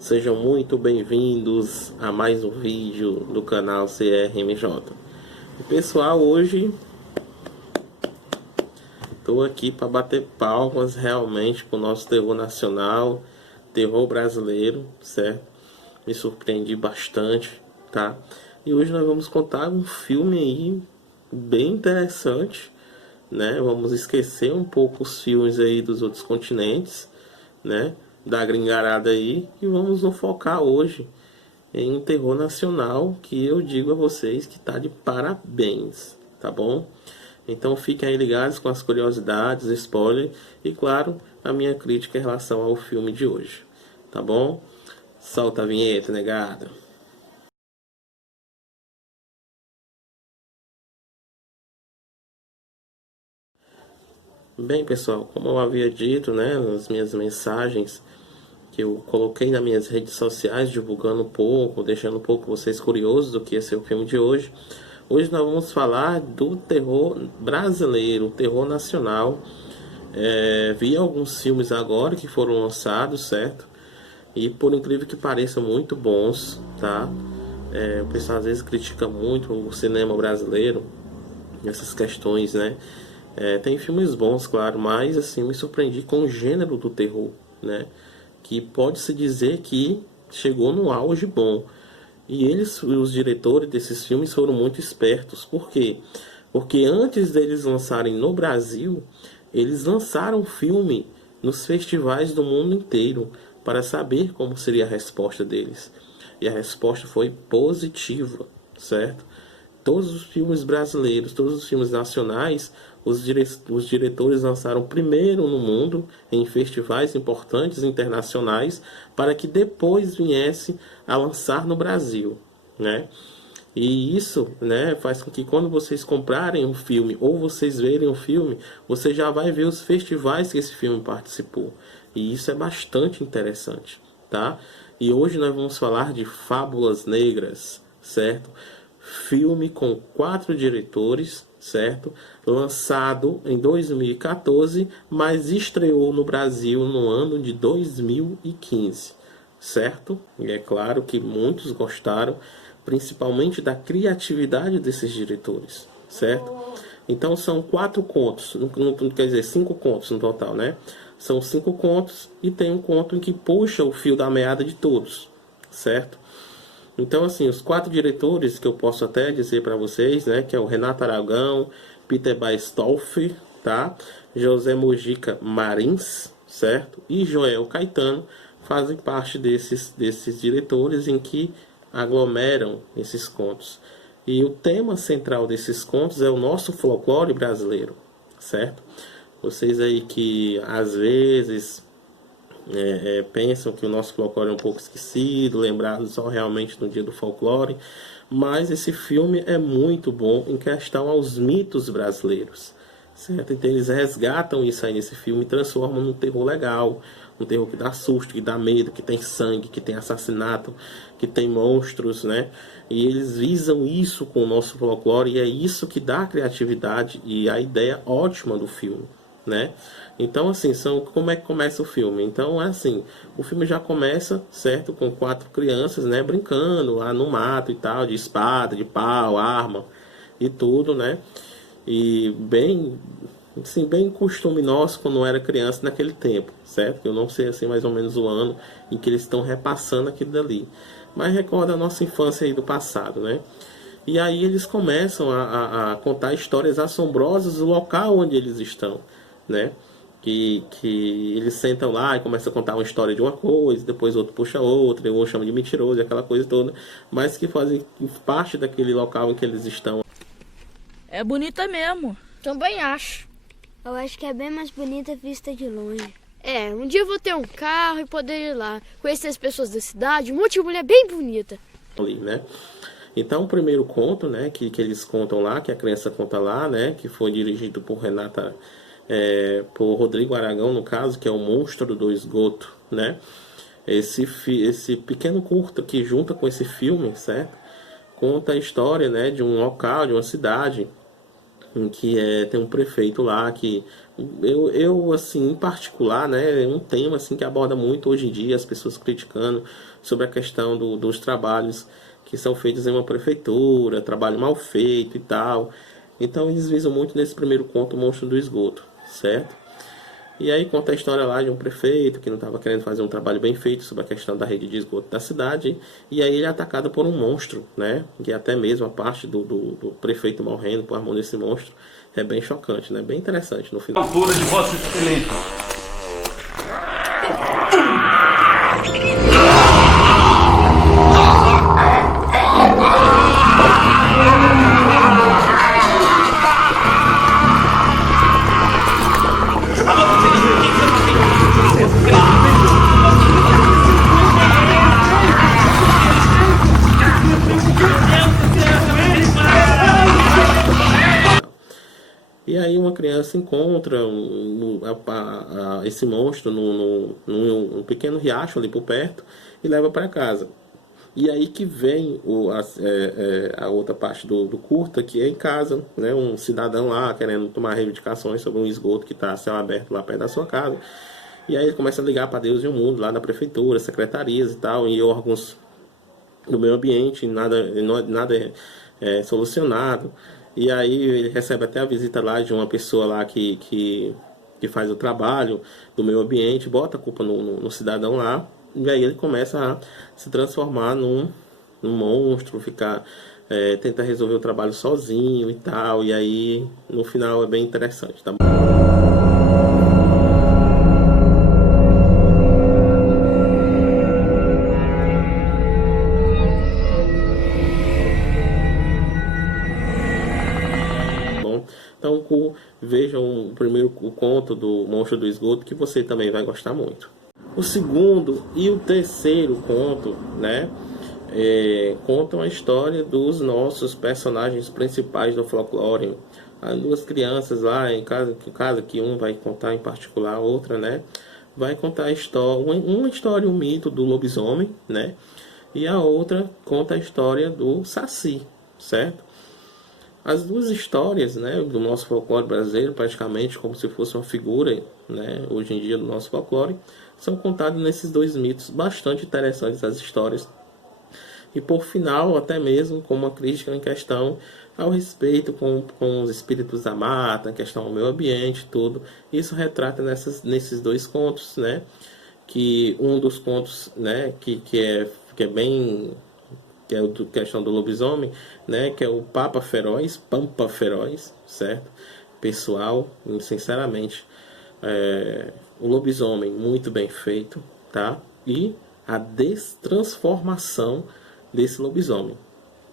Sejam muito bem-vindos a mais um vídeo do canal CRMJ. E pessoal, hoje estou aqui para bater palmas realmente com o nosso terror nacional, terror brasileiro, certo? Me surpreendi bastante, tá? E hoje nós vamos contar um filme aí bem interessante, né? Vamos esquecer um pouco os filmes aí dos outros continentes, né? Da gringarada aí, e vamos nos focar hoje em um terror nacional que eu digo a vocês que tá de parabéns, tá bom? Então fiquem aí ligados com as curiosidades, spoiler e claro, a minha crítica em relação ao filme de hoje, tá bom? Solta a vinheta, negada. Bem, pessoal, como eu havia dito, né, nas minhas mensagens que eu coloquei nas minhas redes sociais, divulgando um pouco, deixando um pouco vocês curiosos do que ia ser o filme de hoje. Hoje nós vamos falar do terror brasileiro, o terror nacional. Vi alguns filmes agora que foram lançados, certo? E por incrível que pareça, muito bons, tá? O pessoal às vezes critica muito o cinema brasileiro, essas questões, né? Tem filmes bons, claro, mas assim, me surpreendi com o gênero do terror, né? Que pode-se dizer que chegou no auge bom. E eles, os diretores desses filmes, foram muito espertos. Por quê? Porque antes deles lançarem no Brasil, eles lançaram o filme nos festivais do mundo inteiro para saber como seria a resposta deles. E a resposta foi positiva, certo? Todos os filmes brasileiros, todos os filmes nacionais, os diretores lançaram primeiro no mundo, em festivais importantes internacionais, para que depois viesse a lançar no Brasil, né? E isso, né, faz com que quando vocês comprarem um filme ou vocês verem um filme, você já vai ver os festivais que esse filme participou. E isso é bastante interessante, tá? E hoje nós vamos falar de Fábulas Negras, certo? Filme com 4 diretores, certo? Lançado em 2014, mas estreou no Brasil no ano de 2015, certo? E é claro que muitos gostaram, principalmente da criatividade desses diretores, certo? Então são 4 contos, não quer dizer 5 contos no total, né? São 5 contos e tem um conto em que puxa o fio da meada de todos, certo? Então, assim, os 4 diretores que eu posso até dizer para vocês, né, que é o Renato Aragão, Peter Baestolf, tá? José Mojica Marins, certo? E Joel Caetano fazem parte desses diretores em que aglomeram esses contos. E o tema central desses contos é o nosso folclore brasileiro, certo? Vocês aí que às vezes pensam que o nosso folclore é um pouco esquecido, lembrado só realmente no dia do folclore, mas esse filme é muito bom em questão aos mitos brasileiros, certo? Então eles resgatam isso aí nesse filme e transformam num terror legal, um terror que dá susto, que dá medo, que tem sangue, que tem assassinato, que tem monstros, né? E eles visam isso com o nosso folclore e é isso que dá a criatividade e a ideia ótima do filme, né? Então, assim, como é que começa o filme? Então, é assim, o filme já começa, certo, com 4 crianças, né, brincando lá no mato e tal, de espada, de pau, arma e tudo, né? E bem, assim, bem costume nosso quando eu era criança naquele tempo, certo? Eu não sei, assim, mais ou menos o ano em que eles estão repassando aquilo dali. Mas recorda a nossa infância aí do passado, né? E aí eles começam a contar histórias assombrosas do local onde eles estão, né? Que eles sentam lá e começam a contar uma história de uma coisa, depois outro puxa outra, e um chama de mentiroso, e aquela coisa toda, mas que fazem parte daquele local em que eles estão. É bonita mesmo. Também acho. Eu acho que é bem mais bonita vista de longe. Um dia eu vou ter um carro e poder ir lá, conhecer as pessoas da cidade, um monte de mulher bem bonita. Ali, né? Então, o primeiro conto, né, que eles contam lá, que a criança conta lá, né, que foi dirigido por por Rodrigo Aragão, no caso, que é o Monstro do Esgoto, né? Esse pequeno curta que junta com esse filme, certo? Conta a história, né, de um local, de uma cidade, em que tem um prefeito lá que Eu assim, em particular, né, é um tema assim que aborda muito hoje em dia as pessoas criticando sobre a questão dos trabalhos que são feitos em uma prefeitura, trabalho mal feito e tal. Então eles visam muito nesse primeiro conto o Monstro do Esgoto, certo? E aí conta a história lá de um prefeito que não estava querendo fazer um trabalho bem feito sobre a questão da rede de esgoto da cidade. E aí ele é atacado por um monstro, né? Que até mesmo a parte do prefeito morrendo por mão desse monstro é bem chocante, né? Bem interessante no final. Altura de Vossa Excelência. E aí uma criança encontra esse monstro num pequeno riacho ali por perto e leva para casa. E aí que vem a outra parte do curta, que é em casa, né? Um cidadão lá querendo tomar reivindicações sobre um esgoto que está a céu aberto lá perto da sua casa. E aí ele começa a ligar para Deus e o mundo, lá da prefeitura, secretarias e tal, e órgãos do meio ambiente, nada é solucionado. E aí ele recebe até a visita lá de uma pessoa lá que faz o trabalho do meio ambiente, bota a culpa no cidadão lá, e aí ele começa a se transformar num monstro, tenta resolver o trabalho sozinho e tal, e aí no final é bem interessante, tá bom? Então vejam o primeiro conto do Monstro do Esgoto, que você também vai gostar muito. O segundo e o terceiro conto, né, contam a história dos nossos personagens principais do folclore. Há duas crianças lá, em casa que um vai contar em particular, a outra, né, vai contar a história, uma história, um mito do lobisomem, né, e a outra conta a história do Saci, certo? As duas histórias, né, do nosso folclore brasileiro, praticamente como se fosse uma figura, né, hoje em dia do nosso folclore, são contadas nesses dois mitos, bastante interessantes as histórias. E por final, até mesmo com uma crítica em questão ao respeito com os espíritos da mata, a questão ao meio ambiente, tudo. Isso retrata nesses dois contos, né, que um dos contos, né, que é bem... que é a questão do lobisomem, né, que é o Pampa Feroz, certo? Pessoal, sinceramente, o lobisomem muito bem feito, tá? E a destransformação desse lobisomem.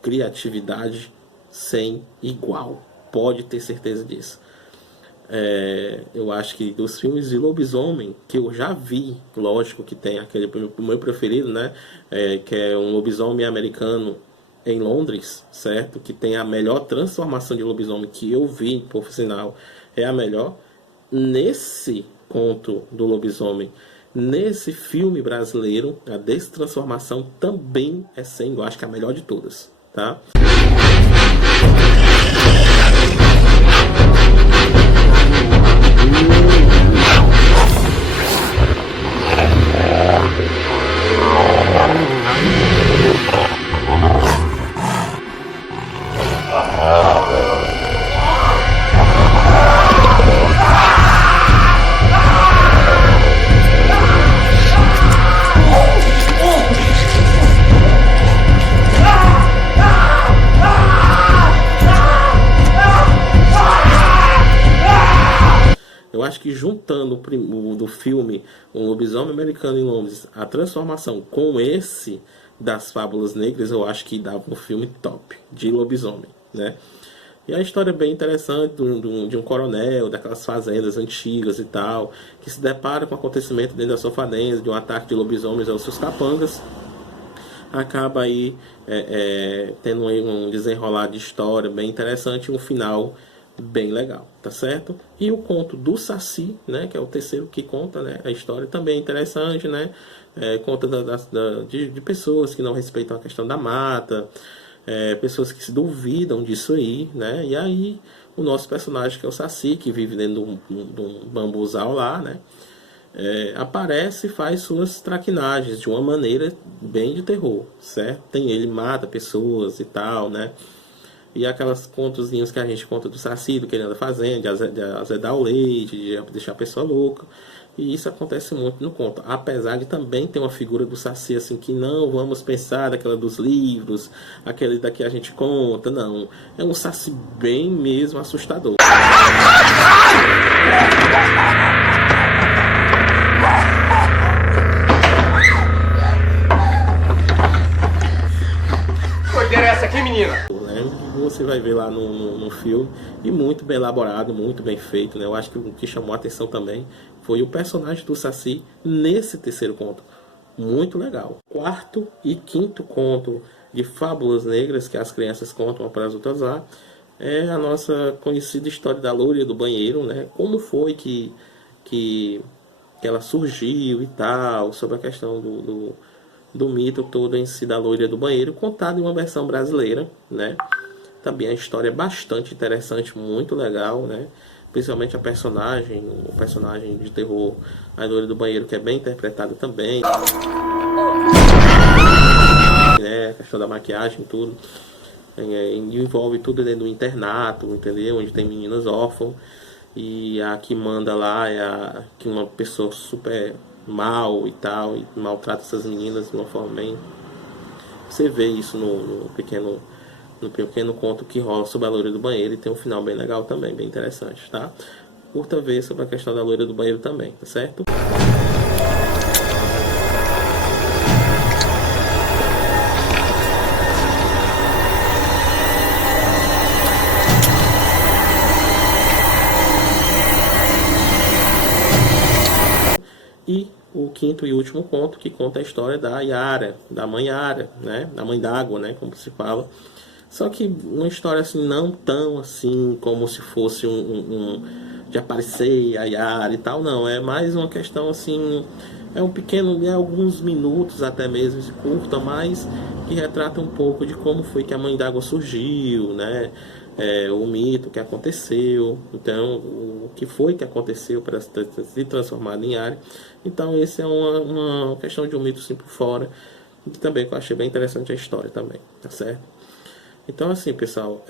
Criatividade sem igual, pode ter certeza disso. Eu acho que dos filmes de lobisomem que eu já vi, lógico que tem aquele meu preferido, né, que é um lobisomem americano em Londres, certo, que tem a melhor transformação de lobisomem que eu vi, por sinal, é a melhor. Nesse conto do lobisomem, nesse filme brasileiro, a destransformação também é sem igual, acho que é a melhor de todas, tá? Eu acho que juntando do filme Um Lobisomem Americano em Londres, a transformação com esse das Fábulas Negras, eu acho que dava um filme top de lobisomem, né? E a história é bem interessante de um coronel, daquelas fazendas antigas e tal, que se depara com o acontecimento dentro da sua fazenda, de um ataque de lobisomens aos seus capangas. Acaba aí tendo um desenrolar de história bem interessante e um final bem legal, tá certo? E o conto do Saci, né, que é o terceiro que conta, né, a história também é interessante, né, conta de pessoas que não respeitam a questão da mata, pessoas que se duvidam disso aí, né, e aí o nosso personagem, que é o Saci, que vive dentro de um bambuzal lá, né? Aparece e faz suas traquinagens de uma maneira bem de terror, certo? Tem ele mata pessoas e tal, né? E aquelas contozinhos que a gente conta do Saci, do que ele anda fazendo, de azedar o leite, de deixar a pessoa louca. E isso acontece muito no conto. Apesar de também ter uma figura do Saci assim, que não vamos pensar daquela dos livros, aquele daqui a gente conta, não. É um Saci bem mesmo assustador. Essa aqui, menina? Você vai ver lá no filme, e muito bem elaborado, muito bem feito, né? Eu acho que o que chamou a atenção também foi o personagem do Saci nesse terceiro conto. Muito legal. Quarto e quinto conto de Fábulas Negras, que as crianças contam para as outras lá, é a nossa conhecida história da loira do banheiro, né? Como foi que ela surgiu e tal, sobre a questão do mito todo em si da loira do banheiro, contado em uma versão brasileira, né? Também a história é bastante interessante, muito legal, né? Principalmente o personagem de terror, a loira do banheiro, que é bem interpretada também, né? A questão da maquiagem, tudo. Envolve tudo dentro do internato, entendeu? Onde tem meninas órfãs. E a que manda lá é uma pessoa super mal e tal, e maltrata essas meninas de uma forma bem... Você vê isso no pequeno conto que rola sobre a loira do banheiro, e tem um final bem legal também, bem interessante, tá? Curta ver sobre a questão da loira do banheiro também, tá certo? E o quinto e último conto, que conta a história da Yara, da mãe Yara, né? Da mãe d'água, né? Como se fala. Só que uma história assim, não tão assim, como se fosse de aparecer a Yara e tal, não. É mais uma questão assim, alguns minutos até mesmo, curta, mas que retrata um pouco de como foi que a mãe d'água surgiu, né? O mito que aconteceu, então o que foi que aconteceu para se transformar em Yara. Então esse é uma questão de um mito assim por fora, e também que eu achei bem interessante a história também, tá certo? Então assim, pessoal,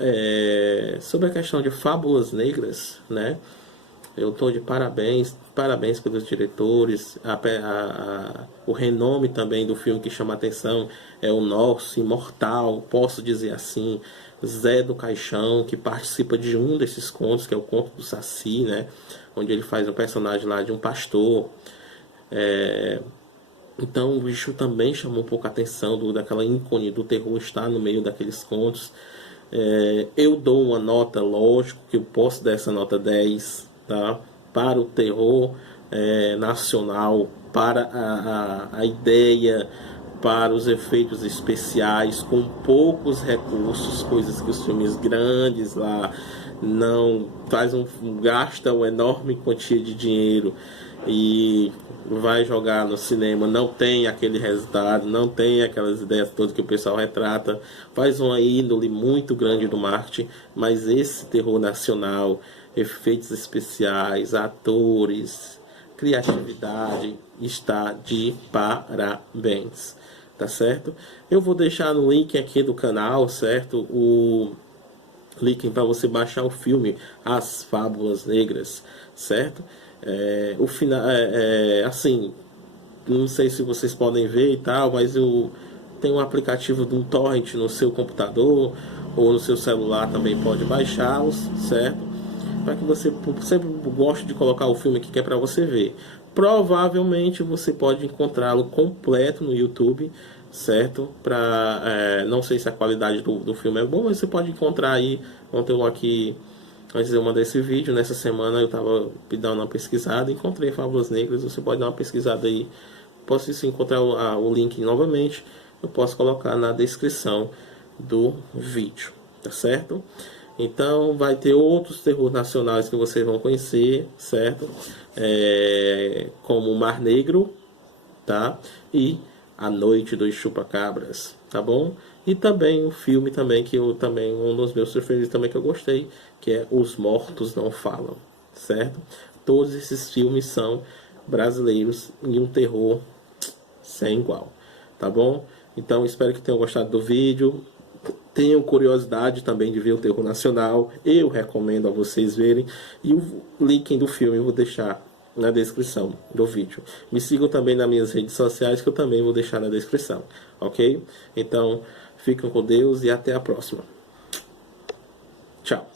sobre a questão de Fábulas Negras, né? Eu estou de parabéns pelos diretores, o renome também do filme que chama a atenção é o nosso imortal, posso dizer assim, Zé do Caixão, que participa de um desses contos, que é o conto do Saci, né? Onde ele faz um personagem lá de um pastor. Então o bicho também chamou um pouco a atenção daquela ícone do terror estar no meio daqueles contos. Eu dou uma nota, lógico que eu posso dar essa nota 10, tá? Para o terror nacional, para a ideia, para os efeitos especiais, com poucos recursos, coisas que os filmes grandes lá não gasta uma enorme quantia de dinheiro e vai jogar no cinema, não tem aquele resultado, não tem aquelas ideias todas que o pessoal retrata, faz uma índole muito grande do marketing, mas esse terror nacional, efeitos especiais, atores, criatividade, está de parabéns, tá certo? Eu vou deixar no link aqui do canal, certo? O link para você baixar o filme As Fábulas Negras, certo? O final assim, não sei se vocês podem ver e tal, mas eu tenho um aplicativo de um torrent no seu computador ou no seu celular, também pode baixá-los, certo? Para que você sempre goste de colocar o filme aqui que é para você ver. Provavelmente você pode encontrá-lo completo no YouTube, certo? Não sei se a qualidade do filme é boa, mas você pode encontrar aí. Ontem eu aqui, antes de eu mandar esse vídeo, nessa semana eu estava dando uma pesquisada, encontrei Fábulas Negras. Você pode dar uma pesquisada aí. Posso se encontrar o link novamente, eu posso colocar na descrição do vídeo, tá certo? Então vai ter outros terrores nacionais que vocês vão conhecer, certo? Como o Mar Negro, tá? E A Noite dos Chupacabras, tá bom? E também um filme também que eu também um dos meus preferidos também que eu gostei, que é Os Mortos Não Falam, certo? Todos esses filmes são brasileiros e um terror sem igual, tá bom? Então espero que tenham gostado do vídeo. Tenham curiosidade também de ver o terror nacional, eu recomendo a vocês verem. E o link do filme eu vou deixar na descrição do vídeo. Me sigam também nas minhas redes sociais, que eu também vou deixar na descrição, ok? Então, fiquem com Deus e até a próxima. Tchau.